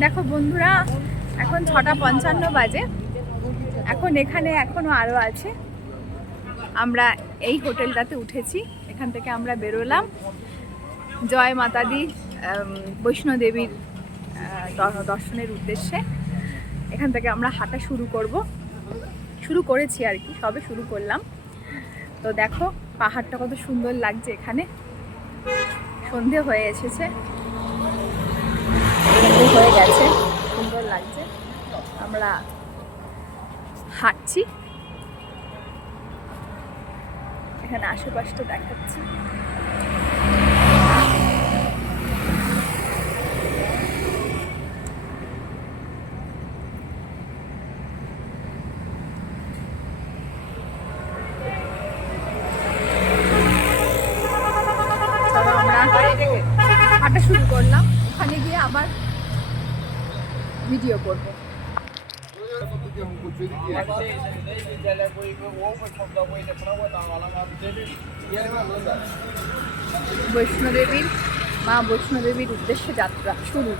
দেখো বন্ধুরা, এখন 6:55 বাজে। এখন এখানে এখনো আরো আছে। আমরা এই হোটেলটাতে উঠেছি, এখান থেকে আমরা বেরোলাম জয় মাতা দি বৈষ্ণোদেবীর দর্শনের উদ্দেশ্যে। এখান থেকে আমরা হাঁটা শুরু করেছি আর কি, সবে শুরু করলাম। তো দেখো পাহাড়টা কত সুন্দর লাগছে। এখানে সন্ধে হয়ে এসেছে, হয়ে গেছে, সুন্দর লাগছে। আমরা হাঁটছি, এখানে আশেপাশটা দেখাচ্ছি। হাঁটা শুরু করলাম, ওখানে গিয়ে আবার ভিডিও করব। বৈষ্ণোদেবীর মা বৈষ্ণোদেবীর উদ্দেশ্যে যাত্রা শুরু।